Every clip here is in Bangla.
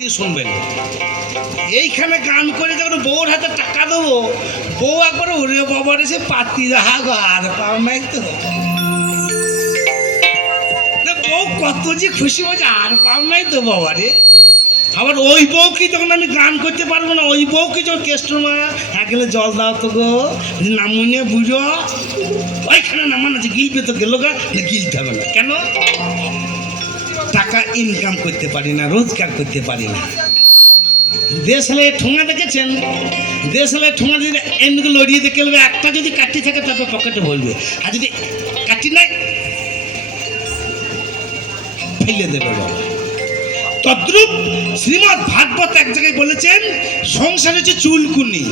শুনবেন এইখানে গান করে যখন বউর হাতে টাকা দেবো, বউ একবার ওরে বাবার এসে পাতি রাহা আর পাও নাই তো। বউ কত যে খুশি হয়েছে, আর পাও নাই তো বাবারে। আবার ওই বউ কি তখন আমি গান করতে পারবো না, ওই বউ কি যখন কেষ্টমা গেলে জল দাও তো গো, নামুনে বুঝো ওইখানে নামান আছে, গিলবে তো গেল গা, গিলতে হবে না কেন? টাকা ইনকাম করতে পারি না, রোজগার করতে পারি না। দেশ হলে ঠোঙা দেখেছেন, দেশ হলে ঠোঙা যদি এমনি লড়িয়ে দেখে নেবে, একটা যদি কাটি থাকে তারপর পকেটে ভরবে, আর যদি কাটি নাই ফেলে দেবে বাবা। তদ্রূপ শ্রীমৎ ভাগবত এক জায়গায় বলেছেন, সংসার হচ্ছে চুলকুনি,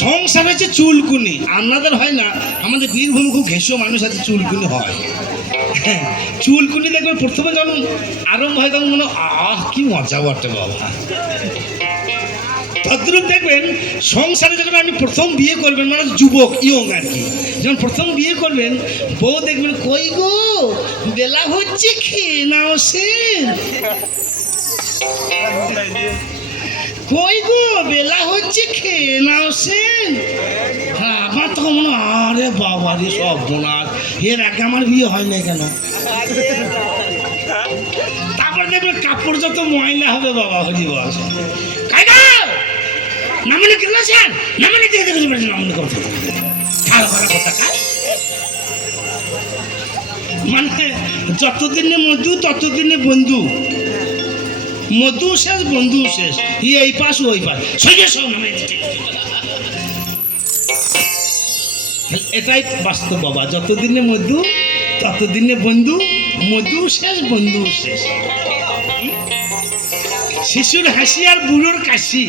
সংসার হচ্ছে চুলকুনি। আপনাদের হয় না? আমাদের বীরভূম খুব ঘেঁষো মানুষ আছে, চুলকুনি হয়। চুলকুনি দেখবেন প্রথমে যখন আরম্ভ হয় তখন মনে কি মজা বটে বাবা। তদ্রূপ দেখবেন সংসারে যখন আপনি প্রথম বিয়ে করবেন, মানে যুবক ইয়ং আর কি, যখন প্রথম বিয়ে করবেন, বউ দেখবেন কই গো বেলা হচ্ছে, খেয়ে নাও সে, কই গো বেলা হচ্ছে খেয়ে নাও সে। হ্যাঁ, আমার তখন মনে আরে বাবা রে সব বোনার, এর আগে আমার বিয়ে হয় না কেন? তারপর দেখবেন কাপড় যত ময়লা হবে বাবা হরি বস, নামনে কেন স্যার নামনে দিয়ে দেখতে পারেন, নামনে কথা খারাপ খারাপ কথা খায়। মানে যতদিনে মধু ততদিনে বন্ধু, মধু শেষ বন্ধু শেষ, এই পাশ ওই পাশ সঙ্গে সব নামে। এটাই বাস্তব বাবা, যতদিনে মধু ততদিনে বন্ধু, মধু শেষ বন্ধু শেষ। শিশুর হাসি আর বুড়োর কাশি,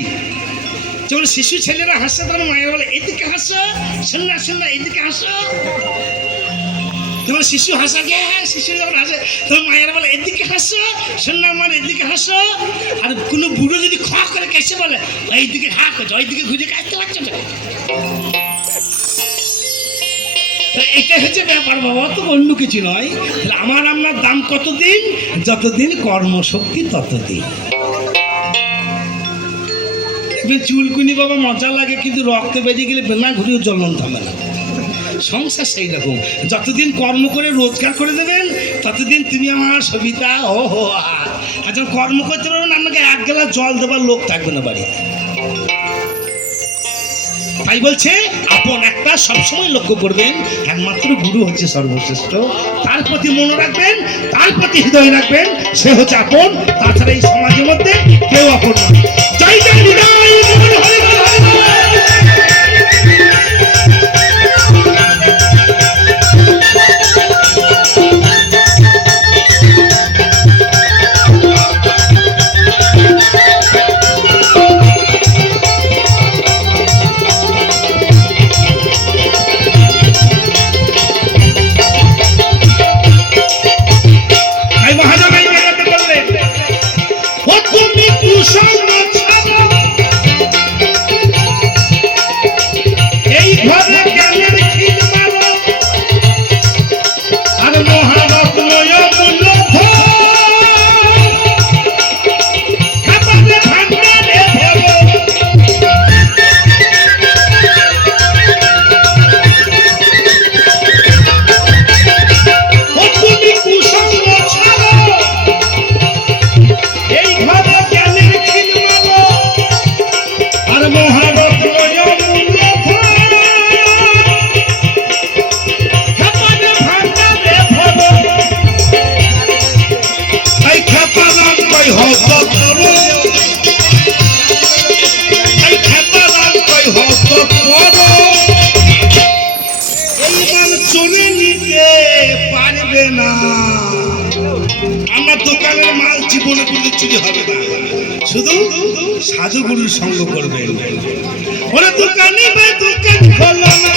যখন শিশু ছেলেরা হাসে তখন মায়ের বলে এদিকে হাসো, শোনা শোনা এদিকে হাসো। যখন শিশু হাসা গে, শিশু যখন হাসে তখন মায়ের বলে এদিকে হাসো, শোনা আমার এদিকে হাসো। আর কোনো বুড়ো যদি খা করে কেসে বলে এইদিকে হা করছে, ওইদিকে ঘুরে কাটতে পারছো না। এটাই হচ্ছে ব্যাপার বাবা, তো অন্য কিছু নয়। আমার আপনার দাম কতদিন? যতদিন কর্মশক্তি ততদিন। চুলকুনি বাবা মজা লাগে, কিন্তু রক্তে বেরিয়ে গেলে বেলা ঘুরেও জ্বলন থামে না। সংসার সেই রকম, যতদিন কর্ম করে রোজগার করে দেবেন ততদিন তুমি আমার সবিতা ও হো। আর যখন কর্ম করতে পারবেন আপনাকে এক গেলা জল দেবার লোক থাকবে না বাড়ি। তাই বলছে আপন একটা সবসময় লক্ষ্য করবেন, একমাত্র গুরু হচ্ছে সর্বশ্রেষ্ঠ, তার প্রতি মনে রাখবেন, তার প্রতি হৃদয় রাখবেন, সে হচ্ছে আপন। তাছাড়া এই সমাজের মধ্যে কেউ আপন নয়। জয় জয় হৃদয় হরে হরে হরে। আমার দোকানের মাল জীবনে কোনো চুরি হবে না, শুধু সাধু গুরুর সঙ্গ করবেন। ওরা দোকানে দোকান খোলা না।